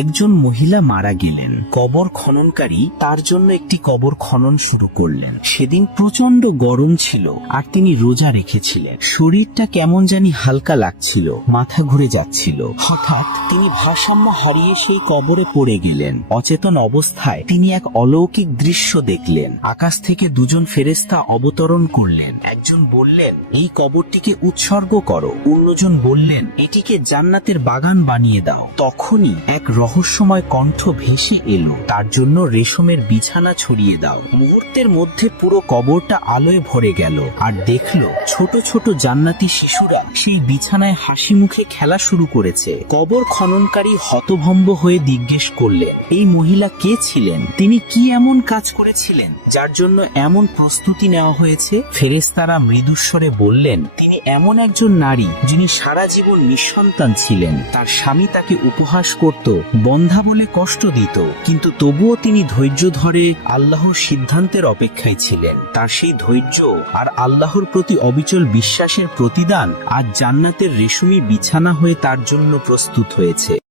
একজন মহিলা মারা গেলেন। কবর খননকারী তার জন্য একটি কবর খনন শুরু করলেন। সেদিন প্রচন্ড গরম ছিল আর তিনি রোজা রেখেছিলেন। শরীরটা কেমন জানি হালকা লাগছিল, মাথা ঘুরে যাচ্ছিল। হঠাৎ তিনি ভারসাম্য হারিয়ে সেই কবরে পড়ে গেলেন। অচেতন অবস্থায় তিনি এক অলৌকিক দৃশ্য দেখলেন। আকাশ থেকে দুজন ফেরেশতা অবতরণ করলেন। একজন বললেন, এই কবরটিকে উৎসর্গ করো। অন্যজন বললেন, এটিকে জান্নাতের বাগান বানিয়ে দাও। তখনই এক রহস্যময় কণ্ঠ ভেসে এলো, তার জন্য রেশমের বিছানা ছড়িয়ে দাও। মুহূর্তের মধ্যে পুরো কবরটা আলোয় ভরে গেল আর দেখলো ছোট ছোট জান্নাতি শিশুরা সেই বিছানায় হাসি মুখে খেলা শুরু করেছে। কবর খননকারী হতভম্ব হয়ে জিজ্ঞেস করলেন, এই মহিলা কে ছিলেন? তিনি কি এমন কাজ করেছিলেন যার জন্য এমন প্রস্তুতি নেওয়া হয়েছে? ফেরেশতারা মৃদুস্বরে বললেন, তিনি এমন একজন নারী যিনি সারা জীবন নিঃসন্তান ছিলেন। তার স্বামী তাকে উপহাস করত, বন্ধা বলে কষ্ট দিত, কিন্তু তবুও তিনি ধৈর্য ধরে আল্লাহর সিদ্ধান্তের অপেক্ষায় ছিলেন। তার সেই ধৈর্য আর আল্লাহর প্রতি অবিচল বিশ্বাসের প্রতিদান আজ জান্নাতের রেশমি বিছানা হয়ে তার জন্য প্রস্তুত হয়েছে।